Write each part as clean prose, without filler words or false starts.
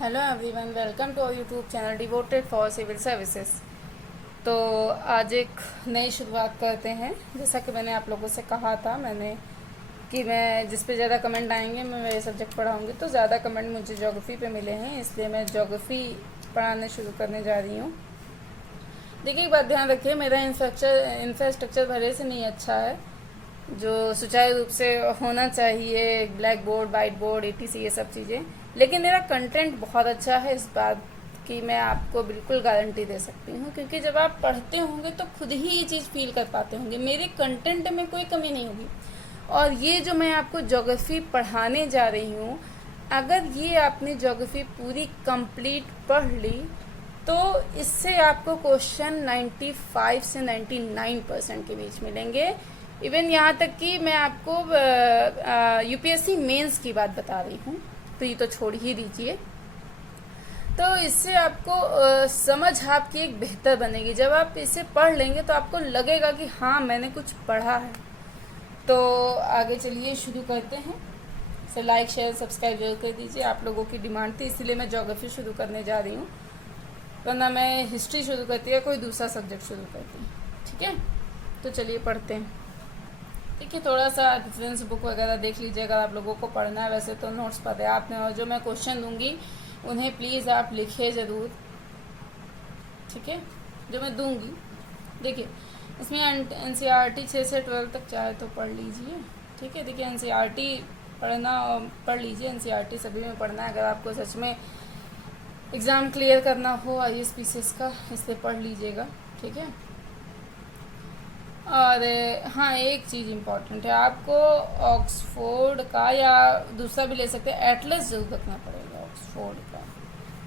Hello everyone, welcome to our YouTube channel devoted for civil services. तो आज एक नई शुरुआत करते हैं। जैसा कि मैंने आप लोगों से कहा था कि मैं जिस पे ज़्यादा कमेंट आएंगे मैं वही सब्जेक्ट पढ़ाऊँगी। तो ज़्यादा कमेंट मुझे ज्योग्राफी पे मिले हैं, इसलिए मैं ज्योग्राफी पढ़ाने शुरू करने जा रही हूँ। देखिए, एक बात ध्यान रखिए, मेरा इंफ्रास्ट्रक्चर भले से नहीं अच्छा है जो सुचारू रूप से होना चाहिए, black board, white board, etc, ये सब चीज़ें। लेकिन मेरा कंटेंट बहुत अच्छा है, इस बात की मैं आपको बिल्कुल गारंटी दे सकती हूँ, क्योंकि जब आप पढ़ते होंगे तो खुद ही ये चीज़ फील कर पाते होंगे। मेरे कंटेंट में कोई कमी नहीं होगी। और ये जो मैं आपको ज्योग्राफी पढ़ाने जा रही हूँ, अगर ये आपने ज्योग्राफी पूरी कंप्लीट पढ़ ली तो इससे आपको क्वेश्चन 95 से 99% के बीच मिलेंगे। इवन यहाँ तक कि मैं आपको यूपीएससी मेंस की बात बता रही हूँ, तो ये तो छोड़ ही दीजिए। तो इससे आपको समझ आपकी एक बेहतर बनेगी। जब आप इसे पढ़ लेंगे तो आपको लगेगा कि हाँ, मैंने कुछ पढ़ा है। तो आगे चलिए शुरू करते हैं। इसे लाइक, शेयर, सब्सक्राइब जरूर कर दीजिए। आप लोगों की डिमांड थी, इसीलिए मैं ज्योग्राफी शुरू करने जा रही हूँ, वरना मैं हिस्ट्री शुरू करती या कोई दूसरा सब्जेक्ट शुरू करती। ठीक है, तो चलिए पढ़ते हैं। देखिए, थोड़ा सा रेफरेंस बुक वगैरह देख लीजिए अगर आप लोगों को पढ़ना है। वैसे तो नोट्स पर्याप्त हैं, और जो मैं क्वेश्चन दूंगी उन्हें प्लीज़ आप लिखिए ज़रूर। ठीक है, जो मैं दूंगी, देखिए इसमें एनसीईआरटी 6 से 12 तक चाहे तो पढ़ लीजिए। ठीक है, देखिए एनसीईआरटी पढ़ लीजिए। एनसीईआरटी सभी में पढ़ना है अगर आपको सच में एग्ज़ाम क्लियर करना हो आईएएस पीसीएस का, इसलिए पढ़ लीजिएगा। ठीक है, और हाँ, एक चीज़ इम्पॉर्टेंट है, आपको ऑक्सफोर्ड का या दूसरा भी ले सकते हैं, एटलस जरूर रखना पड़ेगा। ऑक्सफोर्ड का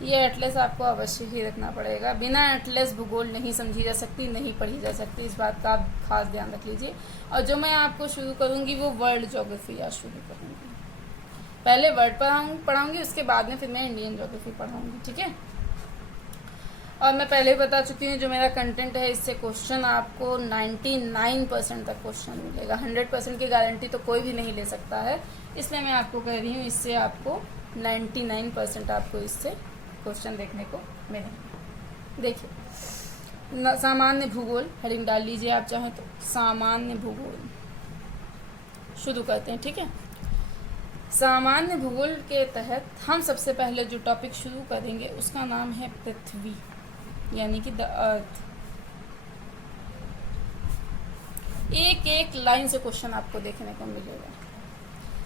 ये एटलस आपको अवश्य ही रखना पड़ेगा। बिना एटलस भूगोल नहीं समझी जा सकती, नहीं पढ़ी जा सकती। इस बात का आप खास ध्यान रख लीजिए। और जो मैं आपको शुरू करूँगी वो वर्ल्ड ज्योग्राफी आज शुरू करूँगी। पहले वर्ल्ड पढ़ाऊँगी, उसके बाद में फिर मैं इंडियन ज्योग्राफी पढ़ाऊँगी। ठीक है, और मैं पहले ही बता चुकी हूँ जो मेरा कंटेंट है, इससे क्वेश्चन आपको 99% तक क्वेश्चन मिलेगा। 100% की गारंटी तो कोई भी नहीं ले सकता है, इसलिए मैं आपको कह रही हूँ इससे आपको 99% आपको इससे क्वेश्चन देखने को मिलेंगे। देखिए, सामान्य भूगोल हेडिंग डाल लीजिए आप चाहें तो। सामान्य भूगोल शुरू करते हैं। ठीक है, सामान्य भूगोल के तहत हम सबसे पहले जो टॉपिक शुरू करेंगे उसका नाम है पृथ्वी, यानी कि द अर्थ। एक एक लाइन से क्वेश्चन आपको देखने को मिलेगा।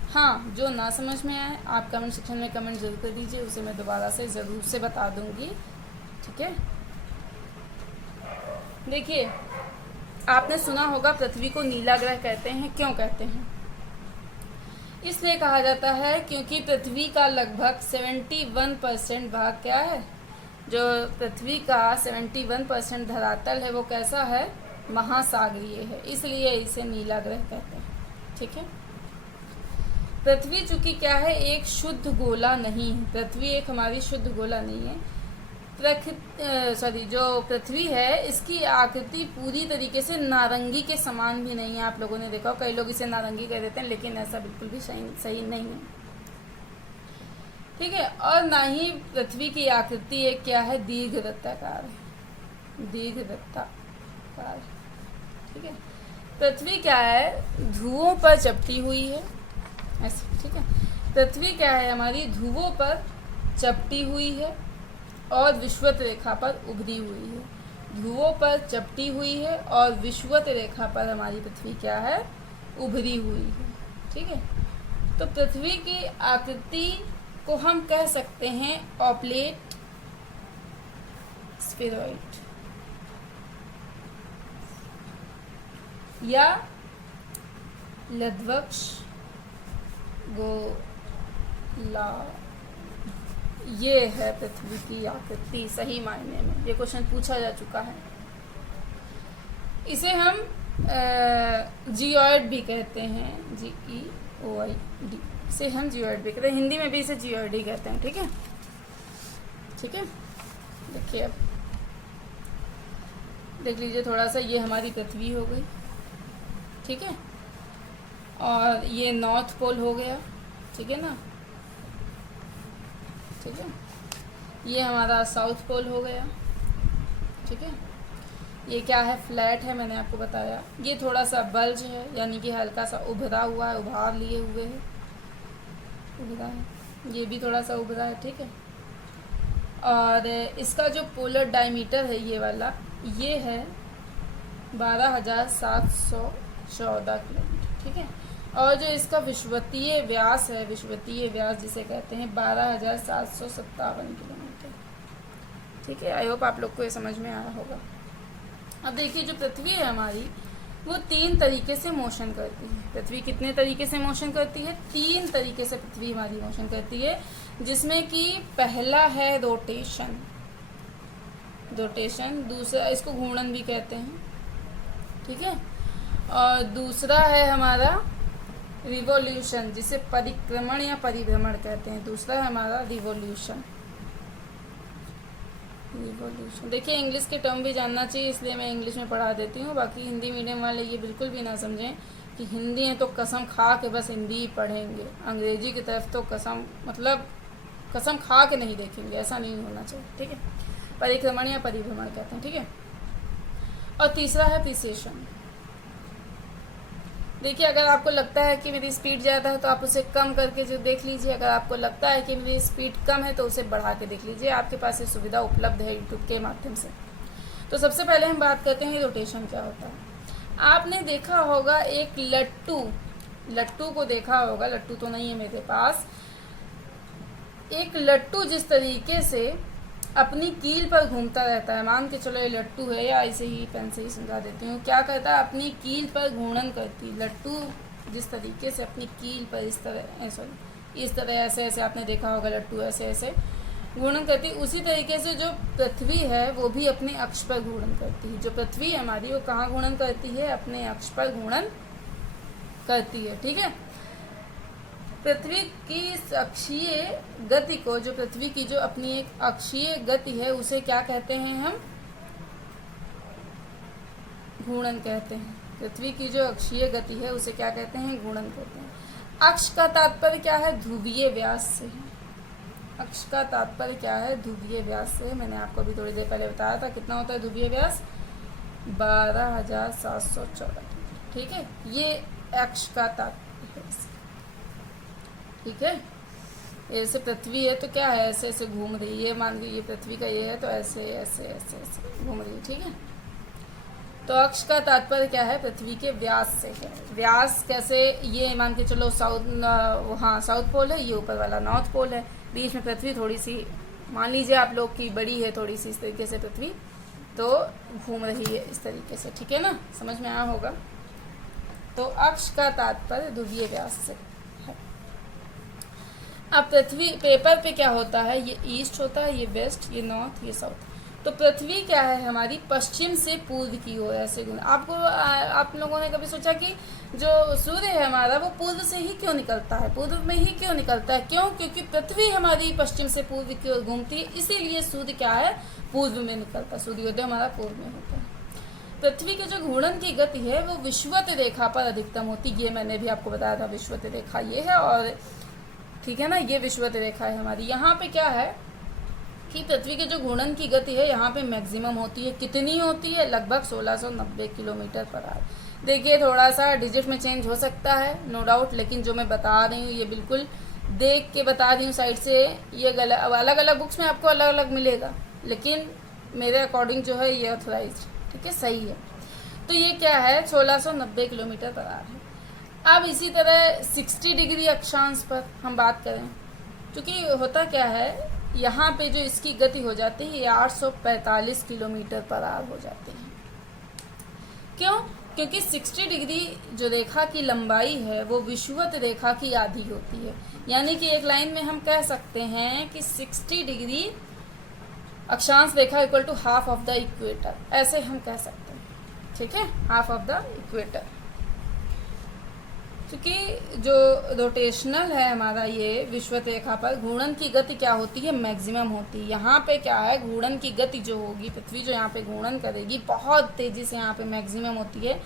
हाँ, जो ना समझ में आए आप कमेंट सेक्शन में कमेंट जरूर कर दीजिए, उसे मैं दोबारा से ज़रूर से बता दूंगी। ठीक है, देखिए आपने सुना होगा पृथ्वी को नीला ग्रह कहते हैं। क्यों कहते हैं? इसलिए कहा जाता है क्योंकि पृथ्वी का लगभग 71% भाग क्या है, जो पृथ्वी का 71% धरातल है वो कैसा है, महासागरीय है, इसलिए इसे नीला ग्रह कहते हैं। ठीक है, पृथ्वी चूंकि क्या है, एक शुद्ध गोला नहीं है। पृथ्वी एक हमारी शुद्ध गोला नहीं है। जो पृथ्वी है इसकी आकृति पूरी तरीके से नारंगी के समान भी नहीं है। आप लोगों ने देखा, कई लोग इसे नारंगी कह देते हैं, लेकिन ऐसा बिल्कुल भी सही नहीं है। ठीक है, और ना ही पृथ्वी की आकृति एक क्या है, दीर्घवृत्ताकार है, दीर्घवृत्ताकार। ठीक है, पृथ्वी क्या है, ध्रुवों पर चपटी हुई है ऐसे। ठीक है, पृथ्वी क्या है, हमारी ध्रुवों पर चपटी हुई है और विषुवत रेखा पर उभरी हुई है। ध्रुवों पर चपटी हुई है और विषुवत रेखा पर हमारी पृथ्वी क्या है, उभरी हुई है। ठीक है, तो पृथ्वी की आकृति को हम कह सकते हैं ऑप्लेट, स्फेरॉइड या लध्वक्ष, गोला। ये है पृथ्वी की आकृति सही मायने में। ये क्वेश्चन पूछा जा चुका है। इसे हम जियोइड भी कहते हैं, GEOID, इसे हम जियोइड भी कहते हैं। हिंदी में भी इसे जियोइड ही कहते हैं। ठीक है, ठीक है, देखिए अब देख लीजिए थोड़ा सा, ये हमारी पृथ्वी हो गई। ठीक है, और ये नॉर्थ पोल हो गया। ठीक है ना, ठीक है, ये हमारा साउथ पोल हो गया, ठीक है। ये क्या है, फ्लैट है, मैंने आपको बताया। ये थोड़ा सा बल्ज है, यानी कि हल्का सा उभरा हुआ है, उभार लिए हुए है, उभरा है। ये भी थोड़ा सा उभरा है, ठीक है। और इसका जो पोलर डायमीटर है ये वाला, ये है 12,714 किलोमीटर, ठीक है। और जो इसका विषुवतीय व्यास है, विषुवतीय व्यास जिसे कहते हैं, 12,757 किलोमीटर, ठीक है। आई होप आप लोग को ये समझ में आ रहा होगा। अब देखिए, जो पृथ्वी है हमारी, वो 3 तरीके से मोशन करती है। पृथ्वी कितने तरीके से मोशन करती है? 3 तरीके से पृथ्वी हमारी मोशन करती है, जिसमें कि पहला है रोटेशन, दूसरा इसको घूर्णन भी कहते हैं, ठीक है। और दूसरा है हमारा रिवोल्यूशन, जिसे परिक्रमण या परिभ्रमण कहते हैं। दूसरा है हमारा रिवोल्यूशन। देखिए, इंग्लिश के टर्म भी जानना चाहिए, इसलिए मैं इंग्लिश में पढ़ा देती हूँ। बाकी हिंदी मीडियम वाले ये बिल्कुल भी ना समझें कि हिंदी है तो कसम खा के बस हिंदी ही पढ़ेंगे, अंग्रेजी की तरफ तो कसम खा के नहीं देखेंगे, ऐसा नहीं होना चाहिए, ठीक है। परिक्रमण या परिभ्रमण कहते हैं, ठीक है। और तीसरा है प्रिसेशन। देखिए, अगर आपको लगता है कि मेरी स्पीड ज़्यादा है तो आप उसे कम करके जो देख लीजिए, अगर आपको लगता है कि मेरी स्पीड कम है तो उसे बढ़ा के देख लीजिए। आपके पास ये सुविधा उपलब्ध है यूट्यूब के माध्यम से। तो सबसे पहले हम बात करते हैं रोटेशन क्या होता है। आपने देखा होगा एक लट्टू को देखा होगा, लट्टू तो नहीं है मेरे पास। एक लट्टू जिस तरीके से अपनी कील पर घूमता रहता है, मान के चलो ये लट्टू है, या ऐसे ही पेन से ही समझा देती हूँ, क्या करता है, अपनी कील पर घूर्णन करती। लट्टू जिस तरीके से अपनी कील पर इस तरह ऐसे ऐसे आपने देखा होगा, लट्टू ऐसे ऐसे घूर्णन करती, उसी तरीके से जो पृथ्वी है वो भी अपने अक्ष पर घूर्णन करती है। जो पृथ्वी है हमारी, वो कहाँ घूर्णन करती है? अपने अक्ष पर घूर्णन करती है, ठीक है। पृथ्वी की इस अक्षीय गति को, जो पृथ्वी की जो अपनी एक अक्षीय गति है, उसे क्या कहते हैं हम? घूर्णन कहते हैं। पृथ्वी की जो अक्षीय गति है उसे क्या कहते हैं? घूर्णन कहते हैं। अक्ष का तात्पर्य क्या है? ध्रुवीय व्यास से है। अक्ष का तात्पर्य क्या है? ध्रुवीय व्यास से। मैंने आपको अभी थोड़ी देर पहले बताया था कितना होता है ध्रुवीय व्यास, 12,714, ठीक है। ये अक्ष का तात्पर्य है, ठीक है। ऐसे पृथ्वी है तो क्या है, ऐसे ऐसे घूम रही है, मान लीजिए ये पृथ्वी का ये है तो ऐसे ऐसे ऐसे ऐसे घूम रही है, ठीक है। तो अक्ष का तात्पर्य क्या है? पृथ्वी के व्यास से है। व्यास कैसे? ये मान के चलो साउथ पोल है, ये ऊपर वाला नॉर्थ पोल है, बीच में पृथ्वी थोड़ी सी, मान लीजिए आप लोग की बड़ी है थोड़ी सी, इस तरीके से पृथ्वी तो घूम रही है इस तरीके से, ठीक है ना, समझ में आया होगा। तो अक्ष का तात्पर्य ध्रुवीय व्यास से है। अब पृथ्वी पेपर पे क्या होता है? ये ईस्ट होता है, ये वेस्ट, ये नॉर्थ, ये साउथ। तो पृथ्वी क्या है हमारी? पश्चिम से पूर्व की ओर ऐसे आप लोगों ने कभी सोचा कि जो सूर्य है हमारा वो पूर्व से ही क्यों निकलता है, पूर्व में ही क्यों निकलता है? क्यों? क्योंकि पृथ्वी हमारी पश्चिम से पूर्व की ओर घूमती है, इसीलिए सूर्य क्या है? पूर्व में निकलता है। सूर्योदय हमारा पूर्व में होता है। पृथ्वी के जो घूर्णन की गति है वो विषुवत रेखा पर अधिकतम होती है। ये मैंने भी आपको बताया था, विषुवत रेखा ये है, और ठीक है ना, ये विषुवत रेखा है हमारी। यहाँ पे क्या है कि पृथ्वी के जो घूर्णन की गति है यहाँ पे मैक्सिमम होती है। कितनी होती है? लगभग 1690 किलोमीटर पर आवर। देखिए, थोड़ा सा डिजिट में चेंज हो सकता है, नो डाउट, लेकिन जो मैं बता रही हूँ ये बिल्कुल देख के बता रही हूँ साइड से। ये गलत, अलग अलग बुक्स में आपको अलग अलग मिलेगा, लेकिन मेरे अकॉर्डिंग जो है ये ऑथराइज्ड, ठीक है, सही है। तो ये क्या है? 1690 किलोमीटर पर आवर है। अब इसी तरह 60 डिग्री अक्षांश पर हम बात करें, क्योंकि होता क्या है यहाँ पे जो इसकी गति हो जाती है ये 845 किलोमीटर पर आवर हो जाती है। क्यों? क्योंकि 60 डिग्री जो रेखा की लंबाई है वो विषुवत रेखा की आधी होती है। यानी कि एक लाइन में हम कह सकते हैं कि 60 डिग्री अक्षांश रेखा equal to half of the equator, ऐसे हम कह सकते हैं, ठीक है, हाफ ऑफ द इक्वेटर। क्योंकि जो रोटेशनल है हमारा ये विषुवत रेखा पर घूर्णन की गति क्या होती है? मैक्सिमम होती है। यहाँ पे क्या है? घूर्णन की गति जो होगी, पृथ्वी जो यहाँ पे घूर्णन करेगी बहुत तेजी से, यहाँ पे मैक्सिमम होती है,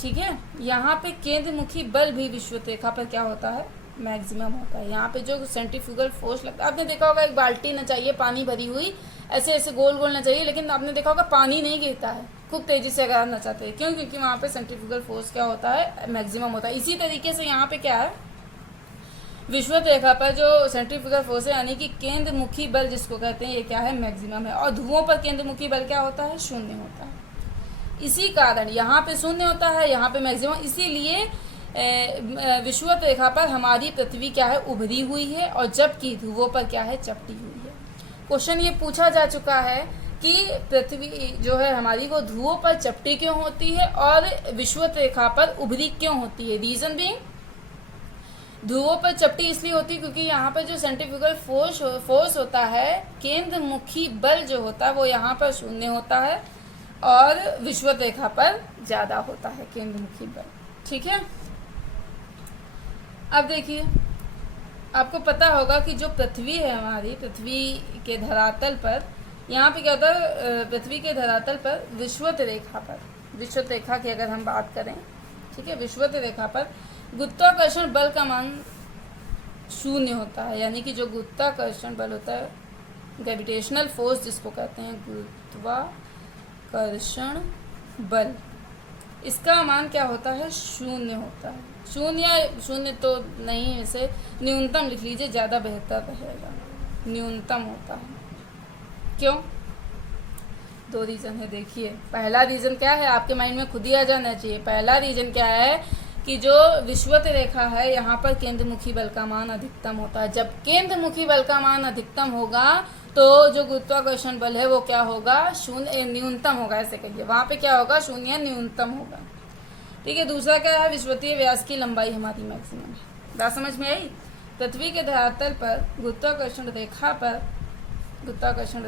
ठीक है। यहाँ पे केंद्रमुखी बल भी विषुवत रेखा पर क्या होता है? मैक्सिमम होता है। यहाँ पे जो सेंट्रीफ्यूगल फोर्स लगता है, आपने देखा होगा एक बाल्टी न चाहिए पानी भरी हुई, ऐसे ऐसे गोल गोल न चाहिए, लेकिन आपने देखा होगा पानी नहीं गिरता है खूब तेज़ी से अगर आप नचाते हैं। क्यों? क्योंकि वहाँ पे सेंट्रीफ्यूगल फोर्स क्या होता है, मैक्सिमम होता है। इसी तरीके से यहाँ पे क्या है, विषुवत रेखा पर जो सेंट्रीफ्यूगल फोर्स है यानी कि केंद्रमुखी बल जिसको कहते हैं, ये क्या है, मैक्सिमम है। और ध्रुवों पर केंद्रमुखी बल क्या होता है, शून्य होता है। इसी कारण यहाँ पे शून्य होता है, यहाँ पे मैक्सिमम, इसीलिए विषुवत रेखा पर हमारी पृथ्वी क्या है, उभरी हुई है, और जबकि ध्रुवों पर क्या है, चपटी हुई है। क्वेश्चन ये पूछा जा चुका है कि पृथ्वी जो है हमारी वो ध्रुवों पर चपटी क्यों होती है और विषुवत रेखा पर उभरी क्यों होती है। रीजन भी ध्रुवों पर चपटी इसलिए होती है क्योंकि यहाँ पर जो सेंट्रीफ्यूगल फोर्स होता है, केंद्रमुखी बल जो होता है वो यहाँ पर शून्य होता है और विषुवत रेखा पर ज़्यादा होता है केंद्रमुखी बल। ठीक है, अब देखिए, आपको पता होगा कि जो पृथ्वी है हमारी, पृथ्वी के धरातल पर, यहाँ पे क्या होता है, पृथ्वी के धरातल पर विषुवत रेखा पर, विषुवत रेखा की अगर हम बात करें, ठीक है, विषुवत रेखा पर गुरुत्वाकर्षण बल का मान शून्य होता है। यानी कि जो गुरुत्वाकर्षण बल होता है, ग्रेविटेशनल फोर्स जिसको कहते हैं, गुरुत्वाकर्षण बल, इसका मान क्या होता है, शून्य होता है। शून्य तो नहीं, इसे न्यूनतम लिख लीजिए, ज़्यादा बेहतर रहेगा। न्यूनतम होता है। क्यों? दो रीज़न है। देखिए, पहला रीज़न क्या है, आपके माइंड में खुद ही आ जाना चाहिए। पहला रीज़न क्या है कि जो विषुवत रेखा है यहाँ पर केंद्रमुखी बल का मान अधिकतम होता है। जब केंद्रमुखी बल का मान अधिकतम होगा तो जो गुरुत्वाकर्षण बल है वो क्या होगा, शून्य, न्यूनतम होगा, ऐसे कहिए। वहाँ पे क्या होगा, शून्य, न्यूनतम होगा। ठीक है, दूसरा क्या है, विषुवतीय व्यास की लंबाई हमारी मैक्सिमम है। बात समझ में आई? पृथ्वी के धरातल पर गुरुत्वाकर्षण रेखा पर विषुवत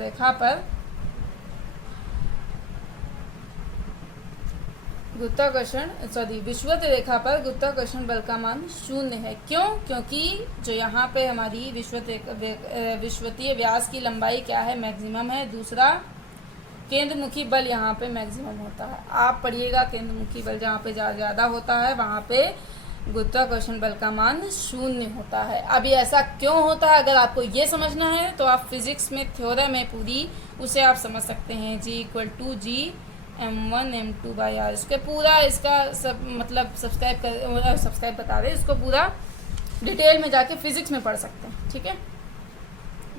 रेखा पर गुरुत्वाकर्षण बल का मान शून्य है। क्यों? क्योंकि जो यहाँ पे हमारी विषुवतीय व्यास की लंबाई क्या है, मैक्सिमम है। दूसरा, केंद्रमुखी बल यहाँ पे मैक्सिमम होता है। आप पढ़िएगा, केंद्रमुखी बल जहाँ पे ज़्यादा होता है वहाँ पे गुरुत्वाकर्षण बल का मान शून्य होता है। अब ये ऐसा क्यों होता है, अगर आपको ये समझना है तो आप फिजिक्स में थ्योरम है पूरी, उसे आप समझ सकते हैं। G=G m1m2/r, इसके पूरा इसका सब मतलब सब्सक्राइब बता रहे, इसको पूरा डिटेल में जाके फिजिक्स में पढ़ सकते हैं। ठीक है,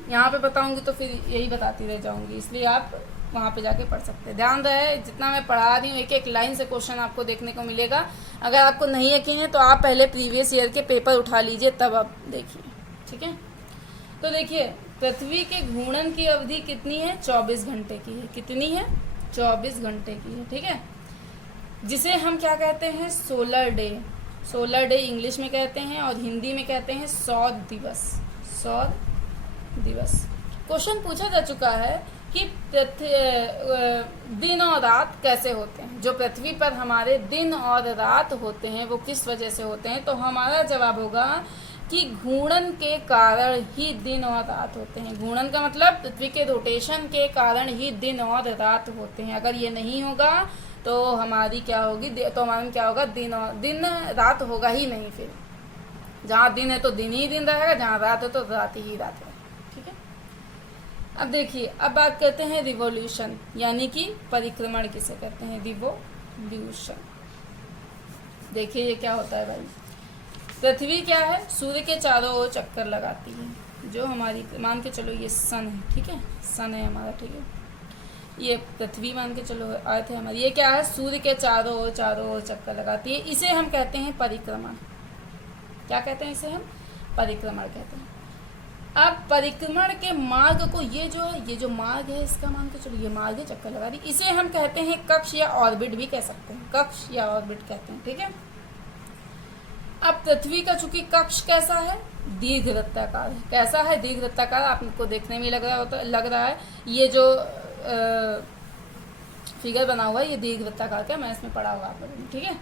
यहाँ पे बताऊंगी तो फिर यही बताती रह जाऊंगी, इसलिए आप वहाँ पे जाके पढ़ सकते हैं। ध्यान रहे, जितना मैं पढ़ा रही हूँ एक एक लाइन से क्वेश्चन आपको देखने को मिलेगा। अगर आपको नहीं यकीन है तो आप पहले प्रीवियस ईयर के पेपर उठा लीजिए, तब आप देखिए। ठीक है, तो देखिए, पृथ्वी के घूर्णन की अवधि कितनी है, 24 घंटे की है। कितनी है, 24 घंटे की है। ठीक है, जिसे हम क्या कहते हैं, सोलर डे इंग्लिश में कहते हैं और हिंदी में कहते हैं सौर दिवस। क्वेश्चन पूछा जा चुका है कि दिन और रात कैसे होते हैं। जो पृथ्वी पर हमारे दिन और रात होते हैं वो किस वजह से होते हैं, तो हमारा जवाब होगा कि घूर्णन के कारण ही दिन और रात होते हैं। घूर्णन का मतलब पृथ्वी के रोटेशन के कारण ही दिन और रात होते हैं। अगर ये नहीं होगा तो हमारी क्या होगी, तो हमारे में क्या होगा, दिन रात होगा ही नहीं। फिर जहाँ दिन है तो दिन ही दिन रहेगा, जहाँ रात है तो रात ही रात रहेगा। ठीक है, अब देखिए, अब बात करते हैं रिवॉल्यूशन, यानी कि परिक्रमण किसे कहते हैं, रिवॉल्यूशन। देखिए ये क्या होता है भाई, पृथ्वी क्या है, सूर्य के चारों ओर चक्कर लगाती है। जो हमारी, मान के चलो ये सन है, ठीक है, सन है हमारा, ठीक है, ये पृथ्वी मान के चलो अर्थ है हमारी, ये क्या है, सूर्य के चारों ओर चक्कर लगाती है। इसे हम कहते हैं परिक्रमण। क्या कहते हैं इसे हम, परिक्रमण कहते हैं। अब परिक्रमण के मार्ग को, ये जो मार्ग है इसका मान के चलो ये मार्ग है, चक्कर लगा दी, इसे हम कहते हैं कक्ष या ऑर्बिट भी कह सकते हैं, कक्ष या ऑर्बिट कहते हैं। ठीक है, अब पृथ्वी का चूंकि कक्ष कैसा है, दीर्घवृत्ताकार है। कैसा है, दीर्घवृत्ताकार, आपको देखने में लग रहा है ये जो फिगर बना हुआ है ये दीर्घवृत्ताकार का, मैं इसमें पढ़ा हुआ आप लोगों ने। ठीक है,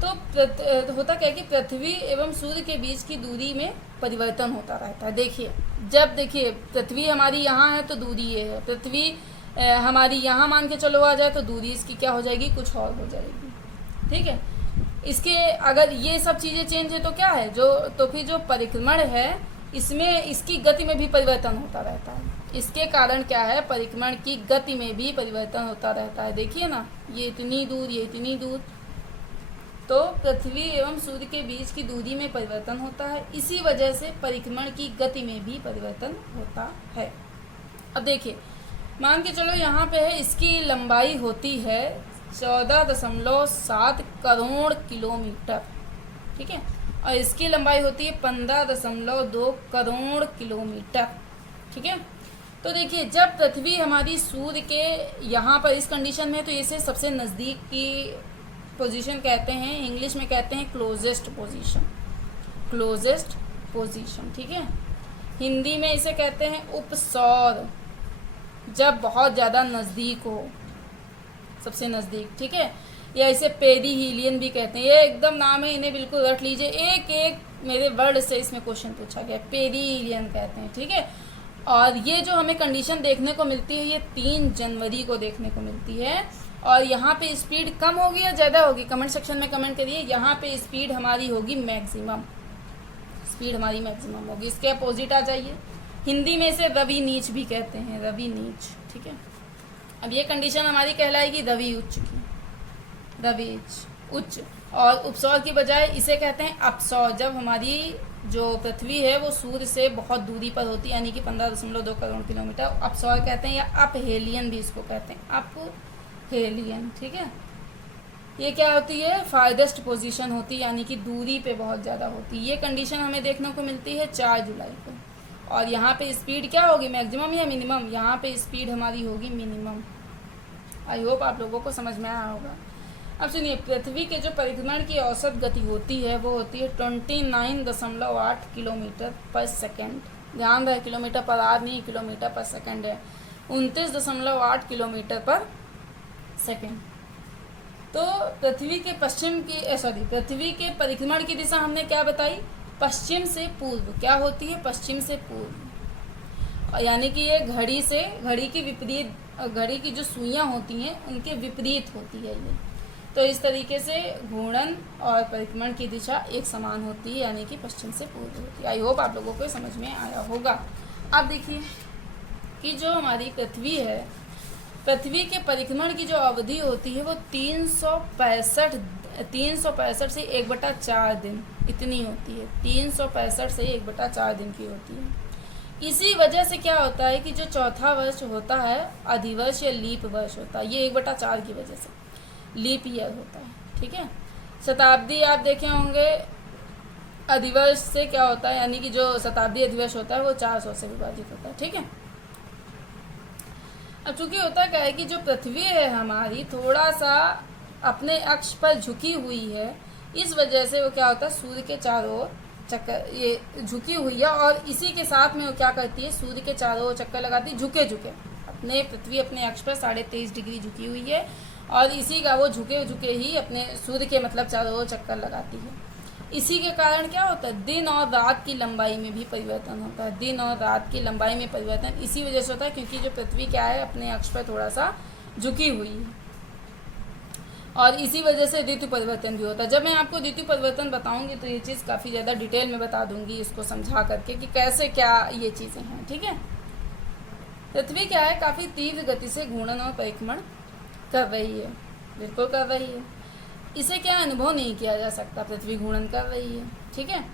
तो होता क्या है कि पृथ्वी एवं सूर्य के बीच की दूरी में परिवर्तन होता रहता है। देखिए, जब देखिए पृथ्वी हमारी यहाँ है तो दूरी ये है, पृथ्वी हमारी यहाँ मान के चलो आ जाए तो दूरी इसकी क्या हो जाएगी, कुछ और हो जाएगी। ठीक है, इसके अगर ये सब चीज़ें चेंज है तो क्या है, जो तो फिर जो परिक्रमण है इसमें इसकी गति में भी परिवर्तन होता रहता है। इसके कारण क्या है, परिक्रमण की गति में भी परिवर्तन होता रहता है। देखिए ना, ये इतनी दूर, ये इतनी दूर, तो पृथ्वी एवं सूर्य के बीच की दूरी में परिवर्तन होता है। इसी वजह से परिक्रमण की गति में भी परिवर्तन होता है। अब देखिए, मान के चलो यहाँ पे है, इसकी लंबाई होती है 14.7 करोड़ किलोमीटर, ठीक है, और इसकी लंबाई होती है 15.2 करोड़ किलोमीटर, ठीक है। तो देखिए, जब पृथ्वी हमारी सूर्य के यहाँ पर इस कंडीशन में, तो इसे सबसे नज़दीक की पोजीशन कहते हैं, इंग्लिश में कहते हैं क्लोजेस्ट पोजीशन, क्लोजेस्ट पोजीशन, ठीक है। हिंदी में इसे कहते हैं उपसौर, जब बहुत ज़्यादा नज़दीक हो, सबसे नज़दीक, ठीक है। या इसे पेरीहीलियन भी कहते हैं, ये एकदम नाम है, इन्हें बिल्कुल रट लीजिए, एक एक मेरे वर्ड से इसमें क्वेश्चन पूछा गया, पेरीहीलियन कहते हैं, ठीक है। और ये जो हमें कंडीशन देखने को मिलती है, ये 3 जनवरी को देखने को मिलती है। और यहाँ पे स्पीड कम होगी या ज़्यादा होगी, कमेंट सेक्शन में कमेंट करिए। यहाँ पे स्पीड हमारी होगी मैक्सिमम, स्पीड हमारी मैक्सिमम होगी। इसके अपोजिट आ जाइए, हिंदी में इसे रवि नीच भी कहते हैं, रवि नीच, ठीक है। अब ये कंडीशन हमारी कहलाएगी रवि उच्च की, रवि उच्च। और उपसौर की बजाय इसे कहते हैं अपसौर, जब हमारी जो पृथ्वी है वो सूर्य से बहुत दूरी पर होती है, यानी कि 15.2 करोड़ किलोमीटर, अपसौर कहते हैं, या अपहेलियन भी इसको कहते हैं, अपहेलियन, ठीक है। ये क्या होती है, फारदेस्ट पोजीशन होती है, यानी कि दूरी पे बहुत ज़्यादा होती है। ये कंडीशन हमें देखने को मिलती है 4 जुलाई को। और यहाँ पे स्पीड क्या होगी, मैक्सिमम या मिनिमम, यहाँ पे स्पीड हमारी होगी मिनिमम। आई होप आप लोगों को समझ में आया होगा। अब सुनिए, पृथ्वी के जो परिक्रमण की औसत गति होती है वो होती है 29.8 किलोमीटर पर सेकेंड। ध्यान रहे, किलोमीटर पर आवर नहीं, किलोमीटर पर सेकेंड है, 29.8 किलोमीटर पर सेकेंड। तो पृथ्वी के पृथ्वी के परिक्रमण की दिशा हमने क्या बताई, पश्चिम से पूर्व। क्या होती है, पश्चिम से पूर्व, यानी कि ये घड़ी की विपरीत, घड़ी की जो सुइयां होती हैं उनके विपरीत होती है ये। तो इस तरीके से घूर्णन और परिक्रमण की दिशा एक समान होती है, यानी कि पश्चिम से पूर्व होती है। आई होप आप लोगों को समझ में आया होगा। अब देखिए कि जो हमारी पृथ्वी है, पृथ्वी के परिक्रमण की जो अवधि होती है वो 365 से 1/4 दिन इतनी होती है, 365 से 1/4 दिन की होती है। इसी वजह से क्या होता है कि जो चौथा वर्ष होता है, अधिवर्ष या लीप वर्ष होता है, ये 1/4 की वजह से लीप ईयर होता है, ठीक है। शताब्दी आप देखे होंगे, अधिवर्ष से क्या होता है, यानी कि जो शताब्दी अधिवर्ष होता है वो 400 से विभाजित होता है, ठीक है। अब चूंकि होता क्या है कि जो पृथ्वी है हमारी थोड़ा सा अपने अक्ष पर झुकी हुई है, इस वजह से वो क्या होता है, सूर्य के चारों ओर चक्कर, ये झुकी हुई है, और इसी के साथ में वो क्या करती है, सूर्य के चारों ओर चक्कर लगाती है, झुके अपने पृथ्वी अपने अक्ष पर 23.5 डिग्री झुकी हुई है, और इसी का वो झुके ही अपने सूर्य के मतलब चारों ओर चक्कर लगाती है। इसी के कारण क्या होता है, दिन और रात की लंबाई में भी परिवर्तन होता है, दिन और रात की लंबाई में परिवर्तन इसी वजह से होता है क्योंकि जो पृथ्वी क्या है, अपने अक्ष पर थोड़ा सा झुकी हुई है, और इसी वजह से ऋतु परिवर्तन भी होता है। जब मैं आपको ऋतु परिवर्तन बताऊंगी तो ये चीज़ काफ़ी ज़्यादा डिटेल में बता दूंगी, इसको समझा करके कि कैसे क्या ये चीज़ें हैं, ठीक है। पृथ्वी क्या है, काफ़ी तीव्र गति से घूर्णन और परिक्रमण कर रही है, बिल्कुल कर रही है। इसे क्या अनुभव नहीं किया जा सकता, पृथ्वी घूर्णन कर रही है, ठीक है।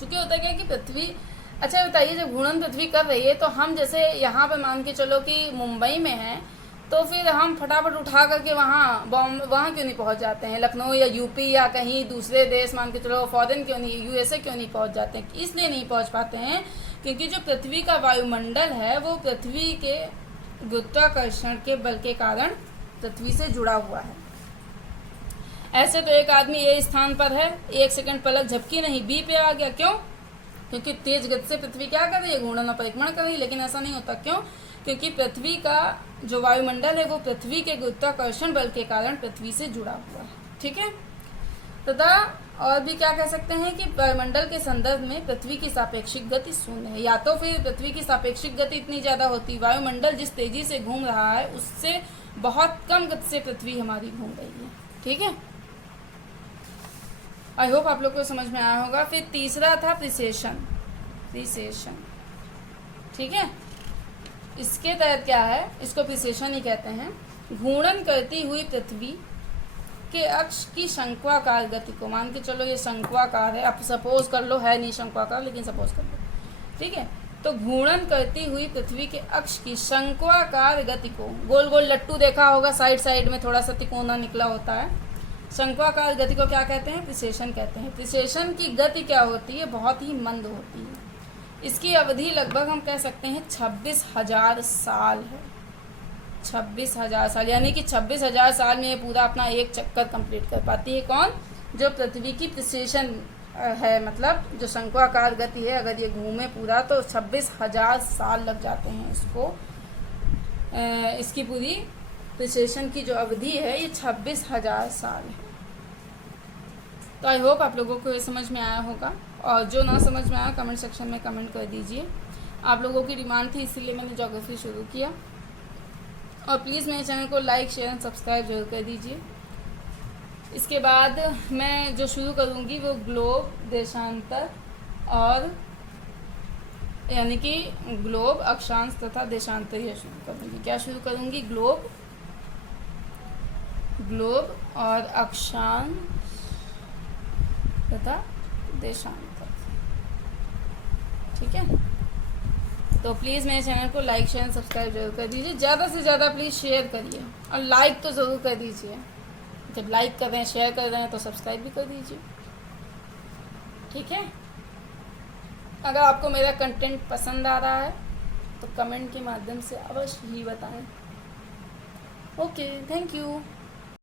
चूँकि होता क्या है कि पृथ्वी, अच्छा बताइए, जब घूर्णन पृथ्वी कर रही है तो हम जैसे यहाँ पर मान के चलो कि मुंबई में हैं, तो फिर हम फटाफट उठा करके वहाँ क्यों नहीं पहुँच जाते हैं, लखनऊ या यूपी या कहीं दूसरे देश, मान के चलो फॉरेन क्यों नहीं, यूएसए क्यों नहीं पहुँच जाते हैं। इसलिए नहीं पहुँच पाते हैं क्योंकि जो पृथ्वी का वायुमंडल है वो पृथ्वी के गुरुत्वाकर्षण के बल के कारण पृथ्वी से जुड़ा हुआ है। ऐसे तो एक आदमी ए स्थान पर है, 1 सेकंड पलक झपकी नहीं, बी पे आ गया, क्यों, क्योंकि तेज गति से पृथ्वी क्या कर रही है, घूर्णन और परिक्रमण कर रही है। लेकिन ऐसा नहीं होता, क्यों, क्योंकि पृथ्वी का जो वायुमंडल है वो पृथ्वी के गुरुत्वाकर्षण बल के कारण पृथ्वी से जुड़ा हुआ है, ठीक है। तथा और भी क्या कह सकते हैं कि वायुमंडल के संदर्भ में पृथ्वी की सापेक्षिक गति शून्य है, या तो फिर पृथ्वी की सापेक्षिक गति इतनी ज़्यादा होती, वायुमंडल जिस तेजी से घूम रहा है उससे बहुत कम गति से पृथ्वी हमारी घूम रही है, ठीक है। आई होप आप लोग को समझ में आया होगा। फिर तीसरा था प्रिसेशन, ठीक है। इसके तहत क्या है, इसको प्रिसेशन ही कहते हैं। घूर्णन करती हुई पृथ्वी के अक्ष की शंक्वाकार गति को, मान के चलो ये शंक्वाकार है, आप सपोज कर लो, है नहीं शंक्वाकार लेकिन सपोज कर लो, ठीक है। तो घूर्णन करती हुई पृथ्वी के अक्ष की शंक्वाकार गति को, गोल गोल लट्टू देखा होगा, साइड साइड में थोड़ा सा तिकोना निकला होता है, शंक्वाकार गति को क्या कहते हैं, प्रिसेशन कहते हैं। प्रिसेशन की गति क्या होती है, बहुत ही मंद होती है। इसकी अवधि लगभग हम कह सकते हैं 26,000 साल है। 26,000 साल, यानी कि 26,000 साल में ये पूरा अपना एक चक्कर कंप्लीट कर पाती है। कौन, जो पृथ्वी की प्रिसेशन है, मतलब जो शंक्वाकार गति है, अगर ये घूमे पूरा तो 26,000 साल लग जाते हैं इसको। इसकी पूरी प्रिसेशन की जो अवधि है ये 26,000 साल है। तो आई होप आप लोगों को ये समझ में आया होगा, और जो ना समझ में आया कमेंट सेक्शन में कमेंट कर दीजिए। आप लोगों की डिमांड थी इसीलिए मैंने ज्योग्राफी शुरू किया। और प्लीज़ मेरे चैनल को लाइक शेयर एंड सब्सक्राइब जरूर कर दीजिए। इसके बाद मैं जो शुरू करूँगी वो ग्लोब, देशांतर और यानी कि ग्लोब, अक्षांश तथा देशांतर ये शुरू करूँगी। क्या शुरू करूँगी, ग्लोब और अक्षांश तथा देशांतर, ठीक है। तो प्लीज़ मेरे चैनल को लाइक शेयर सब्सक्राइब जरूर कर दीजिए। ज़्यादा से ज़्यादा प्लीज़ शेयर करिए और लाइक तो ज़रूर कर दीजिए। जब लाइक कर रहे हैं, शेयर कर रहे हैं तो सब्सक्राइब भी कर दीजिए, ठीक है। अगर आपको मेरा कंटेंट पसंद आ रहा है तो कमेंट के माध्यम से अवश्य ही बताएं। Okay, thank you.